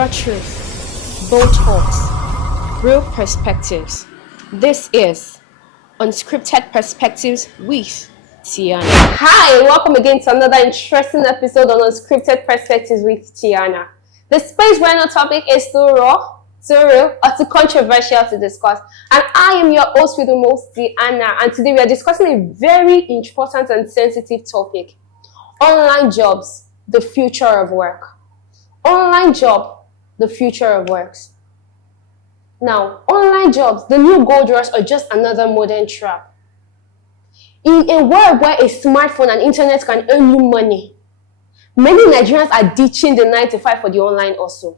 raw truth, bold talks, real perspectives. This is Unscripted Perspectives with Tiana. Hi, welcome again to another interesting episode on Unscripted Perspectives with Tiana. The space where no topic is too raw, too real, or too controversial to discuss. And I am your host with the most, Tiana. And today we are discussing a very important and sensitive topic. Online jobs, the future of work. Online job, the future of works. Now, online jobs, the new gold rush, or just another modern trap. In a world where a smartphone and internet can earn you money, many Nigerians are ditching the 9 to 5 for the online also.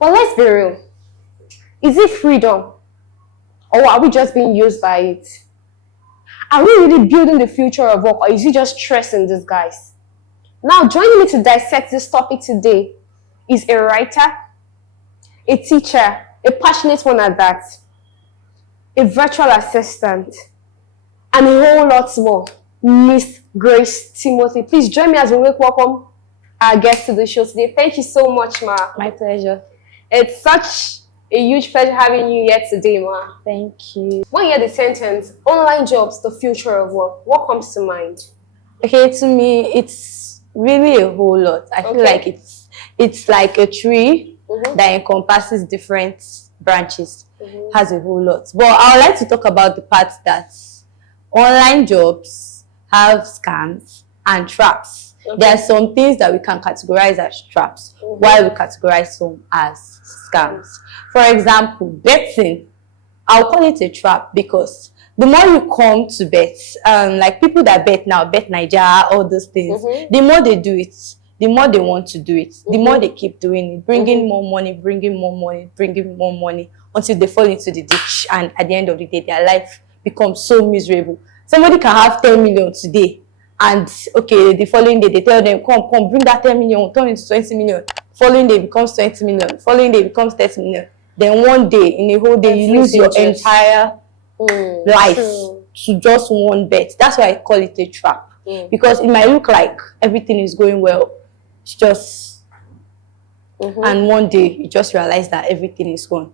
But let's be real. Is it freedom? Or are we just being used by it? Are we really building the future of work, or is it just stress in disguise? Now, joining me to dissect this topic today is a writer, a teacher, a passionate one at that, a virtual assistant, and a whole lot more, Miss Grace Timothy. Please join me as we welcome our guest to the show today. Thank you so much, Ma. My pleasure. It's such a huge pleasure having you here today, Ma. Thank you. When you hear the sentence, online jobs, the future of work, what comes to mind? Okay, to me, it's really a whole lot. I feel like it's like a tree that encompasses different branches, has a whole lot. But I would like to talk about the part that online jobs have scams and traps. There are some things that we can categorize as traps, while we categorize some as scams. For example, betting. I'll call it a trap because the more you come to bet, like people that bet now, bet Nigeria, all those things, the more they do it, the more they want to do it, the more they keep doing it, bringing more money, bringing more money, bringing more money, until they fall into the ditch, and at the end of the day, their life becomes so miserable. Somebody can have 10 million today, and okay, the following day, they tell them, come, bring that 10 million, turn into 20 million. Following day becomes 20 million. Following day becomes 30 million. Then one day, in a whole day, you lose your entire life to just one bet. That's why I call it a trap. Because it might look like everything is going well. It's just and one day you just realize that everything is gone.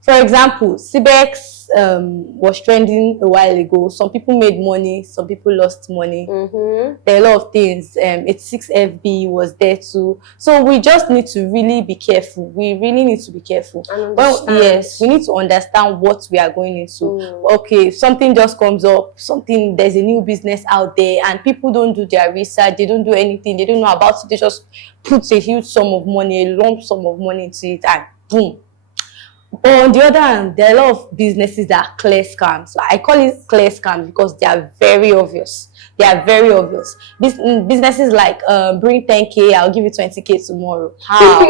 For example, CBEX was trending a while ago. Some people made money, some people lost money. There are a lot of things. 86FB was there too. So we just need to really be careful. We really need to be careful. Well, yes, we need to understand what we are going into. Okay, something just comes up, there's a new business out there, and people don't do their research, they don't do anything, they don't know about it, they just put a huge sum of money, a lump sum of money into it, and boom. But on the other hand, there are a lot of businesses that are clear scams. So I call it clear scams because they are very obvious. They are very obvious. Businesses like bring 10K, I'll give you 20K tomorrow. How?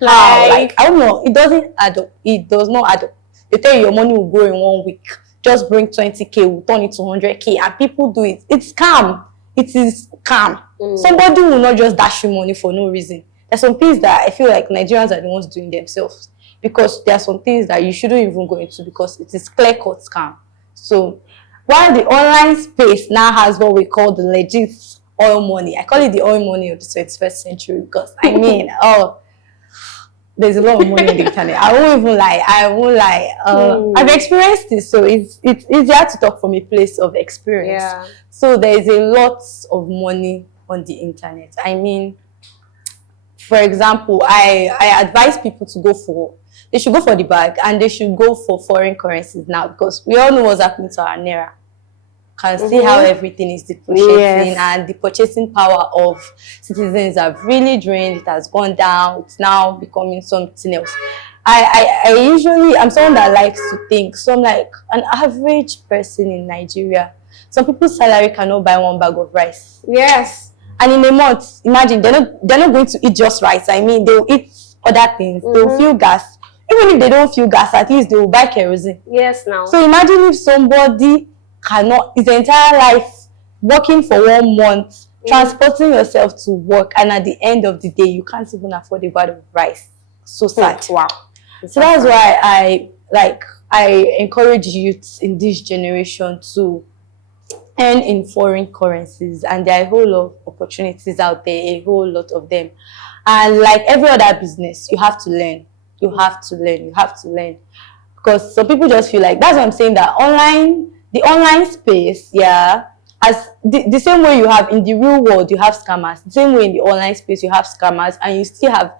How? Like, I don't know. It doesn't add up. It does not add up. They tell you your money will grow in 1 week. Just bring 20K, we'll turn it to 100K, and people do it. It's scam. It is scam. Somebody will not just dash you money for no reason. There's some things that I feel like Nigerians are the ones doing themselves. Because there are some things that you shouldn't even go into because it is clear-cut scam. So, while the online space now has what we call the legit oil money, I call it the oil money of the 21st century because, I mean, there's a lot of money on the internet. I won't even lie. I've experienced this, so it's easier to talk from a place of experience. Yeah. So, there is a lot of money on the internet. I mean, for example, I advise people to they should go for the bag, and they should go for foreign currencies now, because we all know what's happening to our naira. Can see how everything is depreciating, and the purchasing power of citizens have really drained. It has gone down. It's now becoming something else. I'm someone that likes to think. So I'm like an average person in Nigeria. Some people's salary cannot buy 1 bag of rice. Yes. And in a month, imagine they're not going to eat just rice. I mean, they'll eat other things. They'll fuel gas. Even if they don't fuel gas, at least they will buy kerosene. Yes, now. So imagine if somebody cannot, his entire life, working for 1 month, transporting yourself to work, and at the end of the day, you can't even afford a bag of rice. So sad. Wow. So that's why I encourage youth in this generation to earn in foreign currencies, and there are a whole lot of opportunities out there, a whole lot of them. And like every other business, you have to learn. You have to learn. You have to learn. Because some people just feel like, that's what I'm saying, that the online space, yeah, as the same way you have in the real world, you have scammers. The same way in the online space, you have scammers, and you still have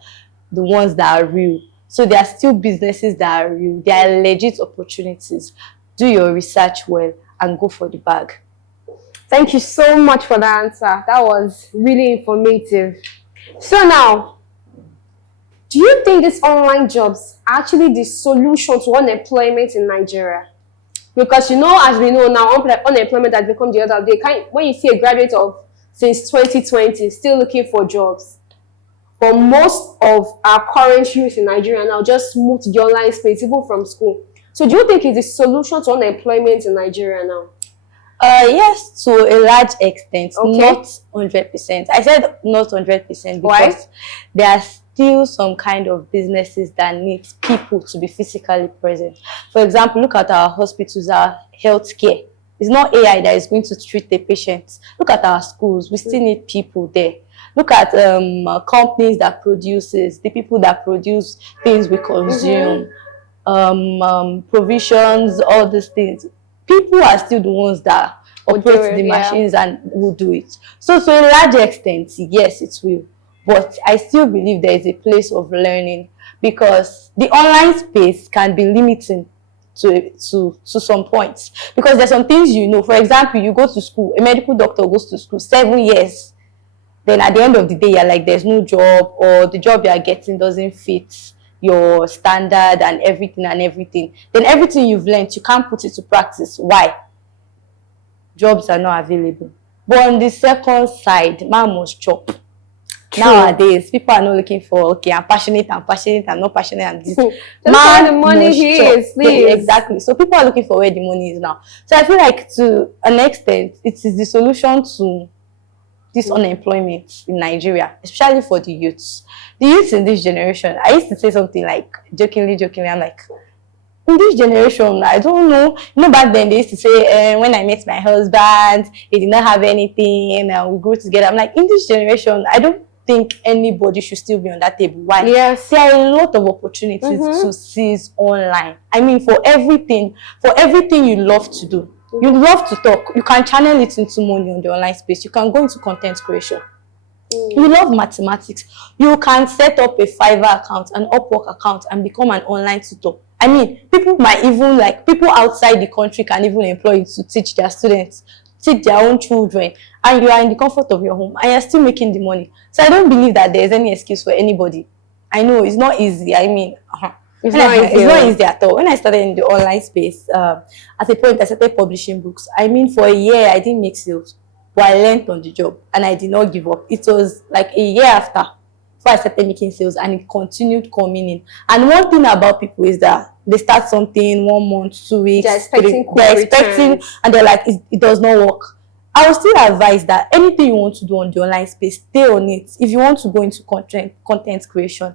the ones that are real. So there are still businesses that are real. There are legit opportunities. Do your research well and go for the bag. Thank you so much for the answer. That was really informative. So now, do you think these online jobs are actually the solution to unemployment in Nigeria? Because as we know now, unemployment has become the other day. When you see a graduate of since 2020 still looking for jobs, but most of our current youth in Nigeria now just moved to the online space, even from school. So do you think it's the solution to unemployment in Nigeria now? Yes, to a large extent, okay. Not 100%. I said not 100% because Why? there are still some kind of businesses that need people to be physically present. For example, look at our hospitals, our healthcare. It's not AI that is going to treat the patients. Look at our schools. We still need people there. Look at companies that produces, the people that produce things we consume, provisions, all these things. People are still the ones that operate the machines and will do it. So to a large extent, yes, it will. But I still believe there is a place of learning, because the online space can be limiting to some points. Because there's some things for example, you go to school, a medical doctor goes to school 7 years. Then at the end of the day, you're like, there's no job, or the job you are getting doesn't fit your standard and everything. Then everything you've learned, you can't put it to practice. Why? Jobs are not available. But on the second side, man must chop. True. Nowadays, people are not looking for, okay, I'm passionate, I'm not passionate, and this. Man the money is, please. Yeah, exactly. So people are looking for where the money is now. So I feel like to an extent, it is the solution to this unemployment in Nigeria, especially for the youths. The youths in this generation, I used to say something like, jokingly, I'm like, in this generation, I don't know. Back then they used to say, when I met my husband, he did not have anything, and we grew together. I'm like, in this generation, I don't think anybody should still be on that table. Why? Yes. There are a lot of opportunities to seize online. I mean, for everything you love to do. You love to talk. You can channel it into money on the online space. You can go into content creation. You love mathematics. You can set up a Fiverr account, an Upwork account, and become an online tutor. I mean, people might even, people outside the country can even employ you to teach their students, teach their own children, and you are in the comfort of your home, and you're still making the money. So I don't believe that there's any excuse for anybody. I know it's not easy. I mean, it's not easy at all. When I started in the online space, at a point I started publishing books. I mean, for a year I didn't make sales, but I learned on the job and I did not give up. It was like a year after before I started making sales, and it continued coming in. And one thing about people is that they start something 1 month, 2 weeks, they're expecting, and they're like, it does not work. I will still advise that anything you want to do on the online space, stay on it. If you want to go into content creation,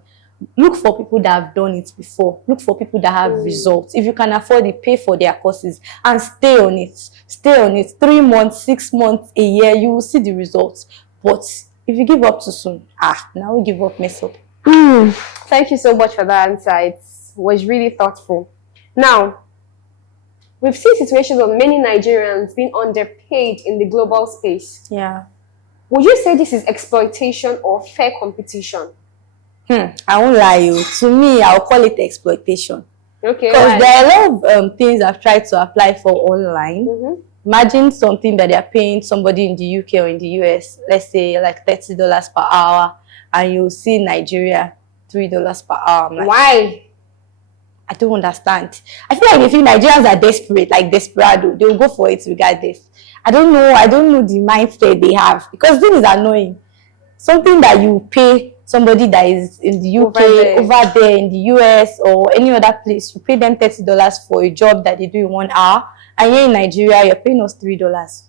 look for people that have done it before. Look for people that have results. If you can afford it, pay for their courses and stay on it. Stay on it. 3 months, 6 months, a year, you will see the results. But if you give up too soon, now we give up, mess up. Thank you so much for that answer. It was really thoughtful. Now, we've seen situations of many Nigerians being underpaid in the global space. Yeah. Would you say this is exploitation or fair competition? I won't lie you. To me, I'll call it exploitation. Okay. Because there are a lot of things I've tried to apply for online. Imagine something that they're paying somebody in the UK or in the US, let's say like $30 per hour, and you'll see Nigeria $3 per hour. I'm like, why? I don't understand. I feel like if Nigerians are desperate, like desperado, they'll go for it regardless. I don't know the mindset they have, because this is annoying. Something that you pay somebody that is in the UK, over there in the US or any other place, you pay them $30 for a job that they do in 1 hour, and here in Nigeria you're paying us $3.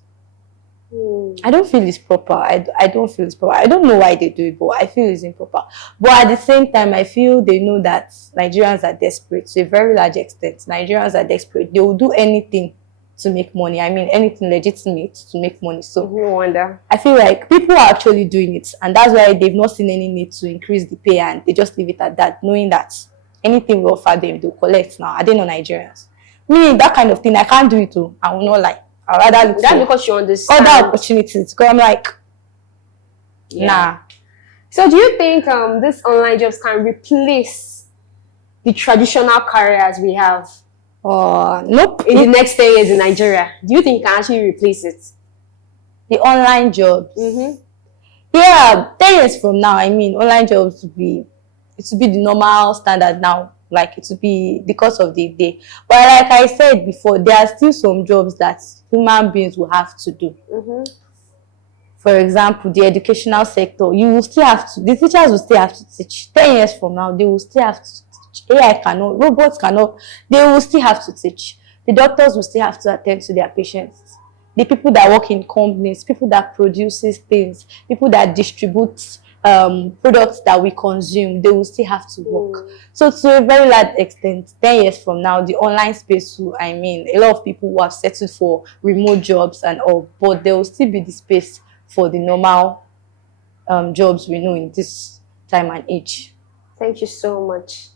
I don't feel it's proper. I don't feel it's proper. I don't know why they do it, but I feel it's improper. But at the same time, I feel they know that Nigerians are desperate to a very large extent. Nigerians are desperate. They will do anything to make money. I mean, anything legitimate to make money. So No wonder. I feel like people are actually doing it, and that's why they've not seen any need to increase the pay, and they just leave it at that, knowing that anything we offer them, they'll collect. Now, are they not Nigerians? Me, that kind of thing, I can't do it too. I will not like. I'd rather look That's for because you understand other opportunities. Because I'm like, nah. So do you think these online jobs can replace the traditional careers we have Nope. in the next 10 years in Nigeria? Do you think it can actually replace it? The online jobs. Yeah, 10 years from now, I mean, online jobs will be the normal standard now. Like, it will be the course of the day. But like I said before, there are still some jobs that human beings will have to do. For example, the educational sector, you will still have to, the teachers will still have to teach. 10 years from now, they will still have to teach. AI cannot, robots cannot, they will still have to teach. The doctors will still have to attend to their patients. The people that work in companies, people that produces things, people that distribute products that we consume, they will still have to work. So to a very large extent, 10 years from now, the online space will, I mean, a lot of people who have settled for remote jobs and all, but there will still be the space for the normal jobs we know in this time and age. Thank you so much.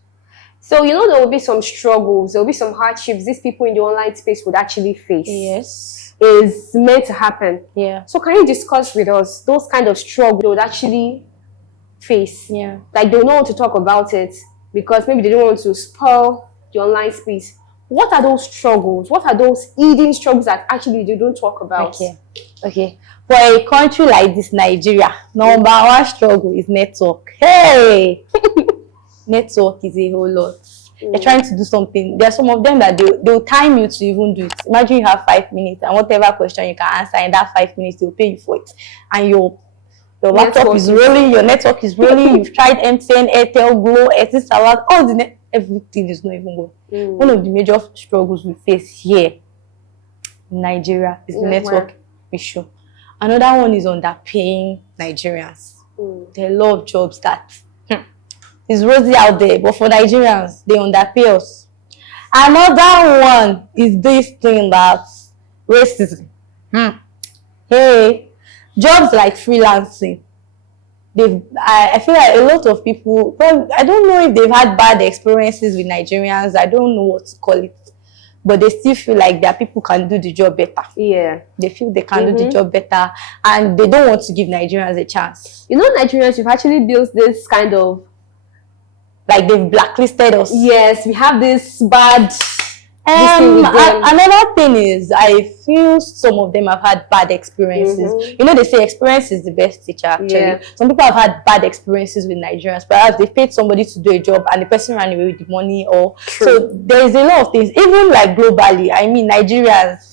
So, you know, there will be some struggles, there will be some hardships these people in the online space would actually face. Yes. Is meant to happen. Yeah. So can you discuss with us those kind of struggles they would actually face? Yeah. Like, they don't want to talk about it because maybe they don't want to spoil the online space. What are those struggles? What are those hidden struggles that actually they don't talk about? Okay. For a country like this, Nigeria, number one struggle is network. Hey! Network is a whole lot. They're trying to do something. There are some of them that they'll time you to even do it. Imagine you have 5 minutes and whatever question you can answer in that 5 minutes, they'll pay you for it. And your laptop is rolling, your network is rolling, you've tried MTN, Airtel, Glo, etc. Everything is not even going. One of the major struggles we face here in Nigeria is the network issue. Another one is underpaying Nigerians. There are a lot of jobs that is rosy out there, but for Nigerians, they underpay us. Another one is this thing that racism. Hey, jobs like freelancing. I feel like a lot of people, well, I don't know if they've had bad experiences with Nigerians. I don't know what to call it. But they still feel like their people can do the job better. Yeah. They feel they can do the job better, and they don't want to give Nigerians a chance. You know, Nigerians, we've actually built this kind of, like, they've blacklisted us. Yes, we have this bad... Another thing is, I feel some of them have had bad experiences. You know, they say experience is the best teacher, actually. Some people have had bad experiences with Nigerians. Perhaps they paid somebody to do a job and the person ran away with the money. Or so there's a lot of things, even like globally. I mean, Nigerians,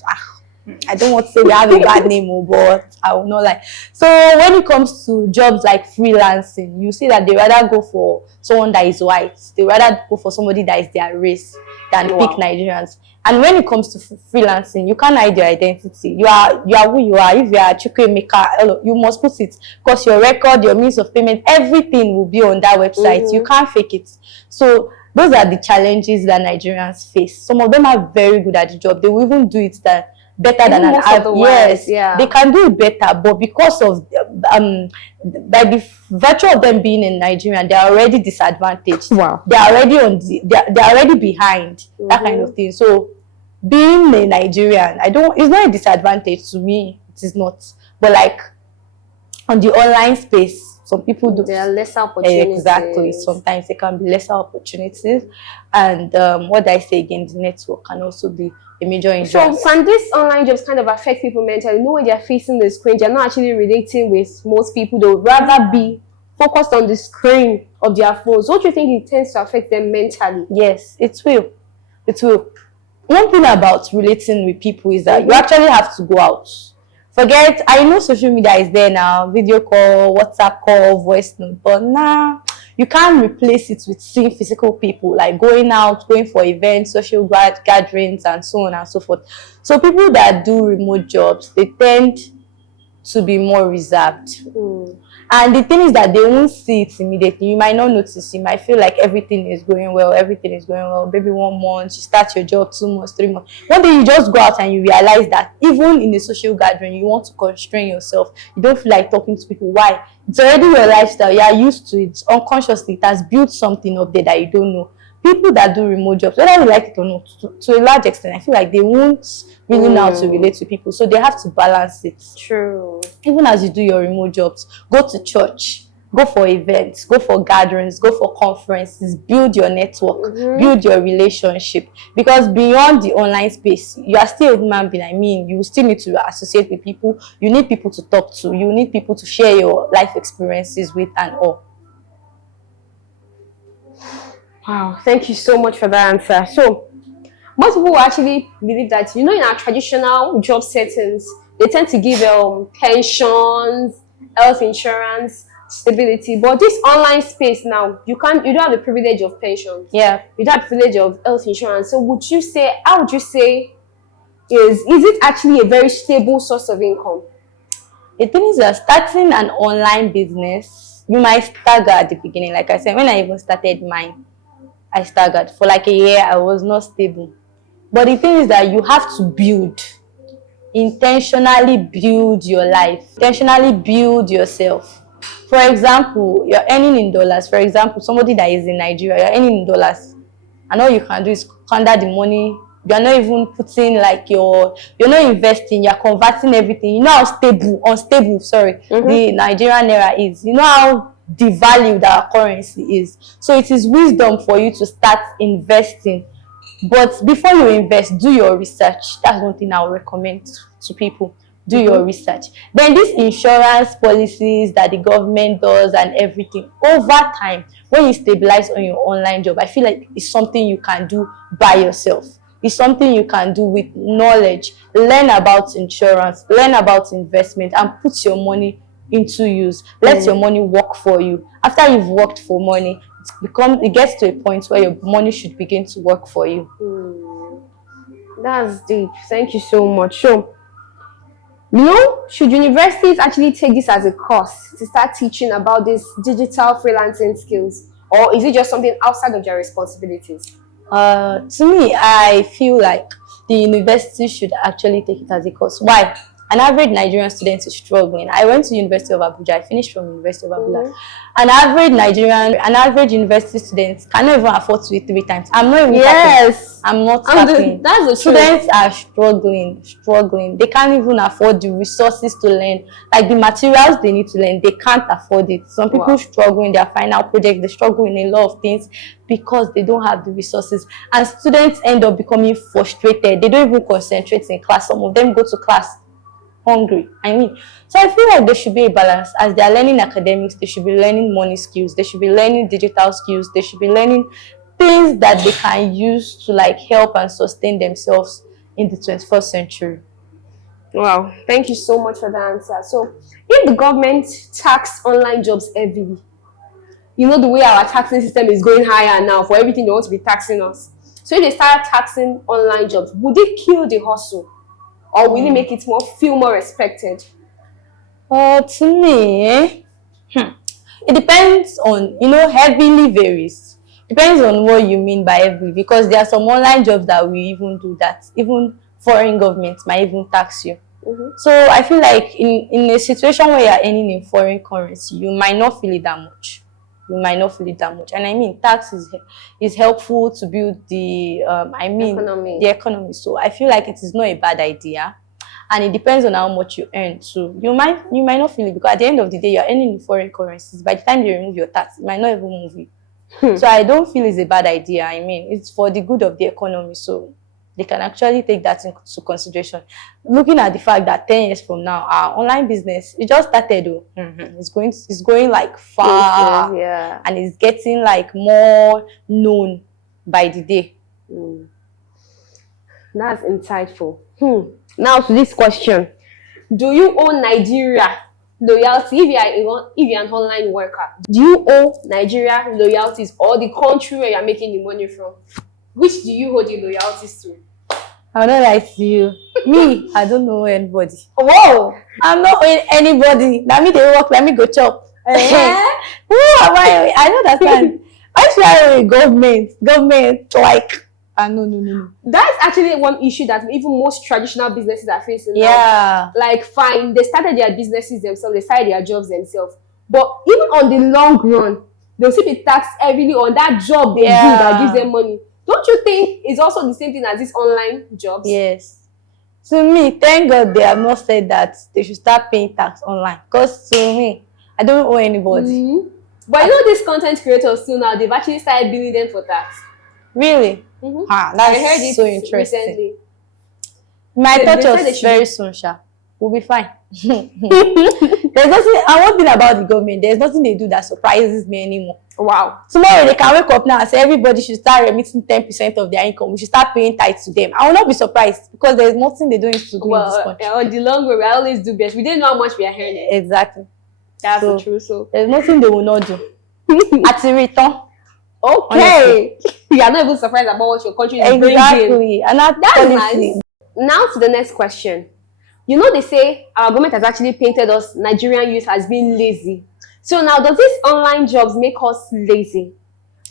I don't want to say we have a bad name, but I will not lie. So when it comes to jobs like freelancing, you see that they rather go for someone that is white. They rather go for somebody that is their race than pick Nigerians. And when it comes to freelancing, you can't hide your identity. You are who you are. If you are a Chukwu maker, you must put it, because your record, your means of payment, everything will be on that website. You can't fake it. So those are the challenges that Nigerians face. Some of them are very good at the job. They will even do it better than an app. Yes, they can do it better, but because of by the virtue of them being in Nigeria, they are already disadvantaged. They are already they're already behind, that kind of thing. So being a Nigerian, it's not a disadvantage to me. It is not. But like on the online space, some people do. There are lesser opportunities. Exactly. Sometimes there can be lesser opportunities, and what I say again, the network can also be a major hindrance. So can these online jobs kind of affect people mentally? You know, when they're facing the screen, they're not actually relating with most people. They'll rather be focused on the screen of their phones. What do you think it tends to affect them mentally? Yes, it will. It will. One thing about relating with people is that you actually have to go out. Forget, I know social media is there now, video call, WhatsApp call, voice note, but now you can't replace it with seeing physical people, like going out, going for events, social gatherings, and so on and so forth. So people that do remote jobs, they tend to be more reserved. And the thing is that they won't see it immediately. You might not notice. You might feel like everything is going well. Everything is going well. Maybe 1 month, you start your job, 2 months, 3 months. One day you just go out and you realize that even in a social gathering, you want to constrain yourself. You don't feel like talking to people. Why? It's already your lifestyle. You are used to it. Unconsciously, it has built something up there that you don't know. People that do remote jobs, whether they like it or not, to a large extent, I feel like they won't really know how to relate to people. So they have to balance it. True. Even as you do your remote jobs, go to church, go for events, go for gatherings, go for conferences, build your network, build your relationship. Because beyond the online space, you are still a human being. I mean, you still need to associate with people. You need people to talk to. You need people to share your life experiences with and all. Wow, thank you so much for that answer. So, most people actually believe that, in our traditional job settings, they tend to give pensions, health insurance, stability. But this online space now, you don't have the privilege of pensions. Yeah. You don't have the privilege of health insurance. So how would you say, is it actually a very stable source of income? The thing is that starting an online business, you might stagger at the beginning. Like I said, when I even started mine, I staggered. For like a year, I was not stable. But the thing is that you have to intentionally build your life, intentionally build yourself. For example, you're earning in dollars. For example, somebody that is in Nigeria, you're earning in dollars. And all you can do is convert the money. You're not even putting like you're not investing, you're converting everything. You know how unstable, the Nigerian naira is. You know how devalued our currency is. So it is wisdom for you to start investing. But before you invest, do your research. That's one thing I would recommend to people. Do your research. Then these insurance policies that the government does and everything, over time, when you stabilize on your online job, I feel like it's something you can do by yourself. It's something you can do with knowledge. Learn about insurance, learn about investment, and put your money into use. Let your money work for you. After you've worked for money, it gets to a point where your money should begin to work for you. That's deep. Thank you so much. So, should universities actually take this as a course to start teaching about these digital freelancing skills, or is it just something outside of their responsibilities? To me, I feel like the university should actually take it as a course. Why? An average Nigerian student is struggling. I went to University of Abuja. I finished from University of Abuja. An average university student cannot even afford to eat 3 times. I'm not even Yes. I'm not capping. That's the Students are struggling. They can't even afford the resources to learn. Like the materials they need to learn, they can't afford it. Some people struggle in their final project. They struggle in a lot of things because they don't have the resources. And students end up becoming frustrated. They don't even concentrate in class. Some of them go to class hungry. So I feel like there should be a balance. As they are learning academics, they should be learning money skills, they should be learning digital skills, they should be learning things that they can use to like help and sustain themselves in the 21st century. Wow, thank you so much for the answer. So if the government tax online jobs heavily, the way our taxing system is going higher now, for everything they want to be taxing us. So if they start taxing online jobs, would it kill the hustle? Or will it make it feel more respected? To me, it depends on, heavily varies. Depends on what you mean by heavily, because there are some online jobs that we even do that. Even foreign governments might even tax you. So I feel like in a situation where you're earning in foreign currency, you might not feel it that much. And tax is helpful to build the the economy. So I feel like it is not a bad idea, and it depends on how much you earn too. You might not feel it, because at the end of the day, you're earning in foreign currencies. By the time you remove your tax, it might not even move you. So I don't feel it's a bad idea. It's for the good of the economy, so they can actually take that into consideration. Looking at the fact that 10 years from now, our online business, it just started. It's going like far, and it's getting like more known by the day. That's insightful. Now to this question: do you owe Nigeria loyalty if you're an online worker? Do you owe Nigeria loyalties, or the country where you're making the money from? Which do you hold the loyalties to? I'll not lie to you. Me, I don't know anybody. Whoa! I'm not owing anybody. Let me they work, let me go chop. Who am I don't understand. I should government like no. That's actually one issue that even most traditional businesses are facing now. Yeah. Like, fine, they started their businesses themselves, they started their jobs themselves. But even on the long run, they'll still be taxed heavily on that job they do that gives them money. Don't you think it's also the same thing as these online jobs? Yes. To me, thank God they have not said that they should start paying tax online. Because to me, I don't owe anybody. But you know these content creators too now, they've actually started billing them for tax. Really? That's I heard it so interesting. recently. My thought was very soon, Sha. We'll be fine. There's nothing, and one thing about the government, there's nothing they do that surprises me anymore. Wow. Tomorrow they can wake up now and say everybody should start remitting 10% of their income. We should start paying tithes to them. I will not be surprised because there's nothing they don't used to do in this country. On the long run, we always do best. We didn't know how much we are earning. Exactly. That's so true. So there's nothing they will not do. At the return. Okay. You are not even surprised about what your country is bringing. Exactly. And that's nice. Now to the next question. You know, they say our government has actually painted us Nigerian youth as being lazy. So now, does these online jobs make us lazy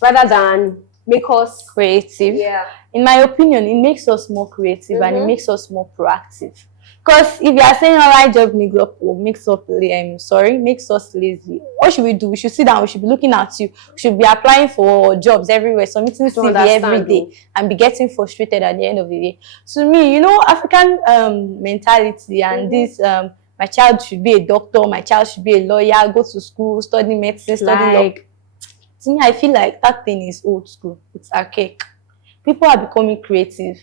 rather than make us creative? Yeah. In my opinion, it makes us more creative and it makes us more proactive. Because if you are saying online job makes us lazy, what should we do? We should sit down, we should be looking at you, we should be applying for jobs everywhere, submitting CV every day, and be getting frustrated at the end of the day. To me, you know, African mentality and this my child should be a doctor, my child should be a lawyer, go to school, study medicine, study law. To me, I feel like that thing is old school. It's archaic. People are becoming creative.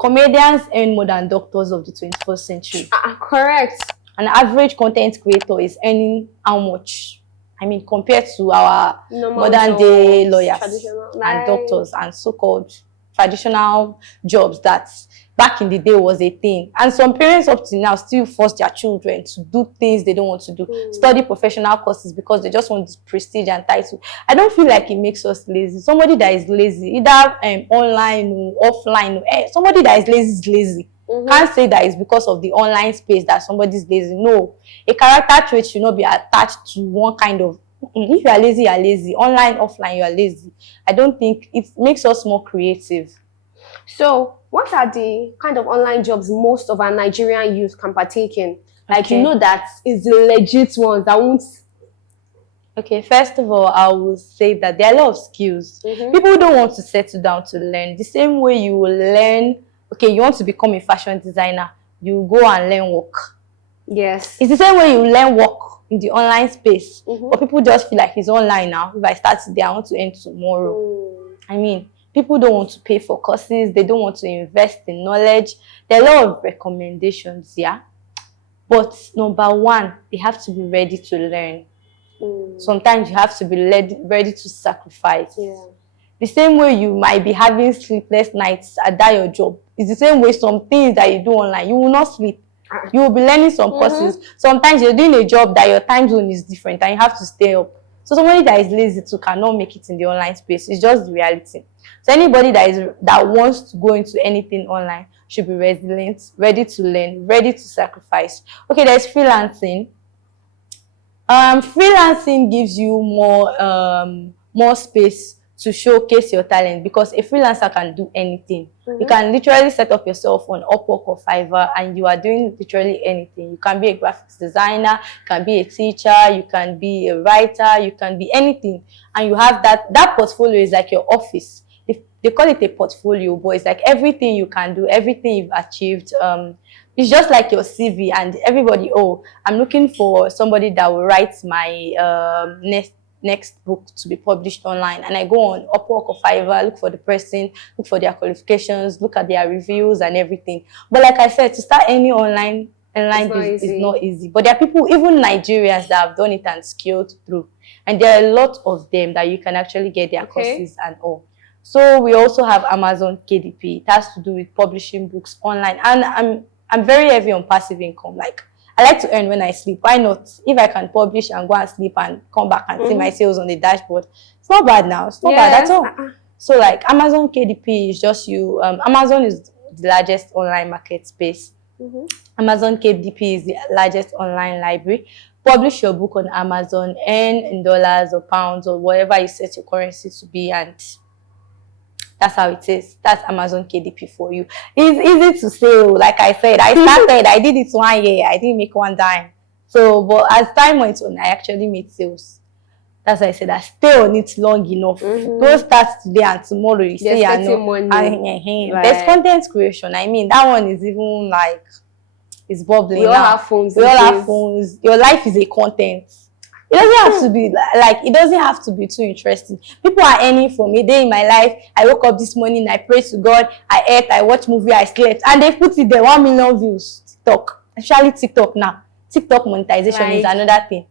Comedians earn more than doctors of the 21st century. Correct. An average content creator is earning how much? I mean, compared to our modern day lawyers and doctors and so-called traditional jobs that back in the day was a thing. And some parents up to now still force their children to do things they don't want to do. Study professional courses because they just want this prestige and title. I don't feel like it makes us lazy. Somebody that is lazy, either online or offline, somebody that is lazy. Can't say that it's because of the online space that somebody's lazy. No. A character trait should not be attached to one kind of, if you are lazy, you are lazy. Online, offline, you are lazy. I don't think it makes us more creative. So, what are the kind of online jobs most of our Nigerian youth can partake in? Like, you know, that is the legit ones that won't... Okay, first of all, I will say that there are a lot of skills. People don't want to settle down to learn. The same way you will learn, okay, you want to become a fashion designer, you go and learn work. Yes. It's the same way you learn work in the online space. But people just feel like it's online now. If I start today, I want to end tomorrow. I mean, people don't want to pay for courses. They don't want to invest in knowledge. There are a lot of recommendations, yeah. But number one, they have to be ready to learn. Sometimes you have to be ready to sacrifice. Yeah. The same way you might be having sleepless nights at that your job. It's the same way some things that you do online, you will not sleep. You will be learning some courses. Sometimes you're doing a job that your time zone is different and you have to stay up. So somebody that is lazy too cannot make it in the online space. It's just the reality. So anybody that wants to go into anything online should be resilient, ready to learn, ready to sacrifice. Okay, there's freelancing. Freelancing gives you more space to showcase your talent because a freelancer can do anything. You can literally set up yourself on Upwork or Fiverr and you are doing literally anything. You can be a graphics designer, you can be a teacher, you can be a writer, you can be anything. And you have that portfolio is like your office. They call it a portfolio, but it's like everything you can do, everything you've achieved. It's just like your CV and everybody, oh, I'm looking for somebody that will write my next book to be published online. And I go on Upwork or Fiverr, look for the person, look for their qualifications, look at their reviews and everything. But like I said, to start any online business is not easy. But there are people, even Nigerians, that have done it and scaled through. And there are a lot of them that you can actually get their courses and all. So we also have Amazon KDP. It has to do with publishing books online. And I'm very heavy on passive income. Like, I like to earn when I sleep. Why not? If I can publish and go and sleep and come back and see my sales on the dashboard, it's not bad now. It's not bad at all. So like Amazon KDP is just you. Amazon is the largest online market space. Amazon KDP is the largest online library. publish your book on Amazon, earn in dollars or pounds or whatever you set your currency to be, and that's how it is. That's Amazon KDP for you. It's easy to say. Like I said, I started, I did it 1 year, I didn't make one dime. So, but as time went on, I actually made sales. That's why I said I stay on it long enough. Don't start today and tomorrow you say I know. There's content creation. I mean, that one is even like, it's bubbling. We all have phones. We all have phones. Your life is a content. It doesn't have to be like, it doesn't have to be too interesting. People are earning from a day in my life. I woke up this morning, I prayed to God, I ate, I watched movie, I slept, and they put it there 1 million views. TikTok, especially TikTok now. TikTok monetization is another thing.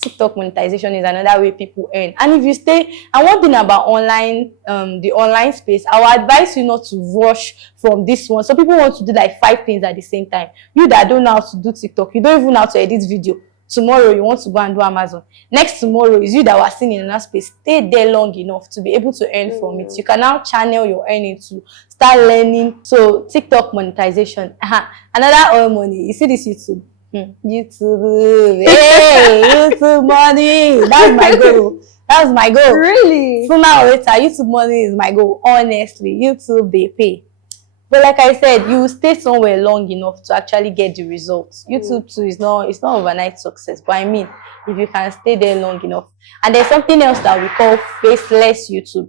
TikTok monetization is another way people earn. And if you stay, and one thing about online, the online space, I would advise you not to rush from this one. So people want to do like 5 things at the same time. You that don't know how to do TikTok, you don't even know how to edit video. Tomorrow you want to go and do Amazon. Next tomorrow is you that were seen in another space. Stay there long enough to be able to earn from it. You can now channel your earning to start learning. So TikTok monetization. Another oil money. You see this YouTube. YouTube, hey, YouTube money. That's my goal. That's my goal. Really? Sooner or later, YouTube money is my goal. Honestly, YouTube they pay. But like I said, you stay somewhere long enough to actually get the results. YouTube too is not, it's not overnight success. But I mean, if you can stay there long enough. And there's something else that we call faceless YouTube.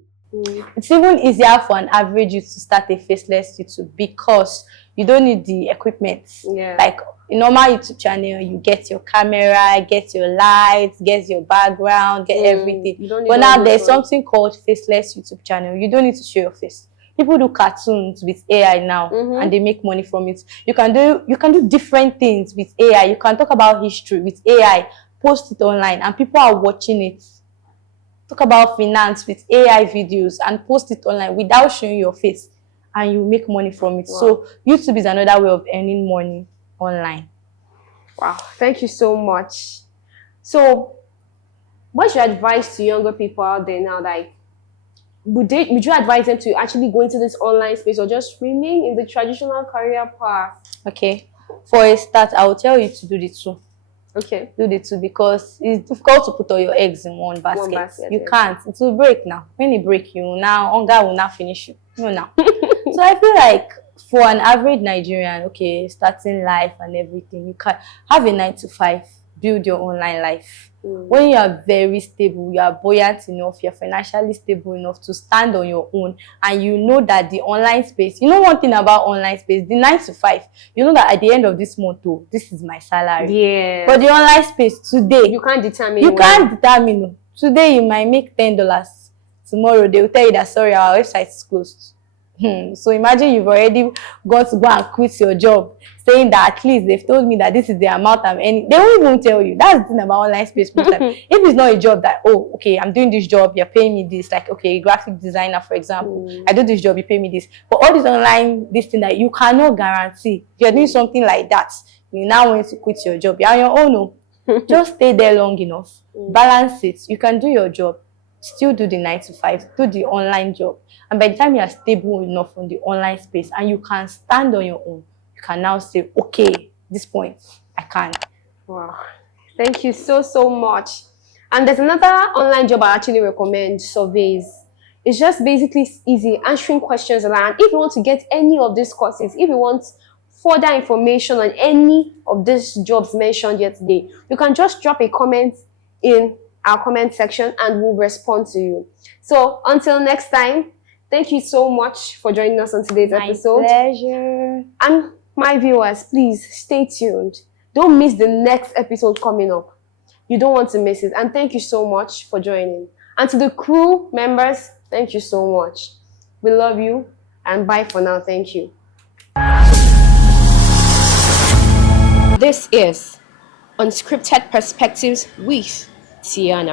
It's even easier for an average youth to start a faceless YouTube because you don't need the equipment. Like a normal YouTube channel, you get your camera, get your lights, get your background, get everything. But now there's something called faceless YouTube channel. You don't need to show your face. People do cartoons with AI now, and they make money from it. You can do different things with AI. You can talk about history with AI, post it online, and people are watching it. Talk about finance with AI videos and post it online without showing your face, and you make money from it. Wow. So YouTube is another way of earning money online. Wow, thank you so much. So what's your advice to younger people out there now? Like, would you advise them to actually go into this online space or just remain in the traditional career path? Okay, for a start, I will tell you to do the two. Okay. Do the two because it's difficult to put all your eggs in one basket. You can't. It will break now. When it breaks, hunger will not finish you. No, now. So I feel like for an average Nigerian, okay, starting life and everything, you can have a 9 to 5, build your online life. When you are very stable, you are buoyant enough, you're financially stable enough to stand on your own, and you know that the online space, you know one thing about online space, the 9 to 5, you know that at the end of this month, oh, this is my salary. Yeah. But the online space today, you can't determine. You can't determine. Today you might make $10. Tomorrow they will tell you that sorry, our website is closed. So imagine you've already got to go and quit your job, saying that at least they've told me that this is the amount I'm earning. They won't even tell you. That's the thing about online space. If it's not a job that, oh, okay, I'm doing this job, you're paying me this, like, okay, graphic designer, for example, I do this job, you pay me this. But all this online, this thing that you cannot guarantee, if you're doing something like that, you now want to quit your job. You're on your own. No. Just stay there long enough. Balance it. You can do your job. Still do the 9 to 5, do the online job. And by the time you are stable enough on the online space and you can stand on your own, you can now say, okay, this point, I can. Wow. Thank you so, so much. And there's another online job I actually recommend, surveys. It's just basically easy, answering questions around. If you want to get any of these courses, if you want further information on any of these jobs mentioned here today, you can just drop a comment in our comment section and we'll respond to you. So until next time, thank you so much for joining us on today's episode. My pleasure. And my viewers, please stay tuned. Don't miss the next episode coming up. You don't want to miss it. And thank you so much for joining. And to the crew members, thank you so much. We love you and bye for now. Thank you. This is Unscripted Perspectives with Tiana.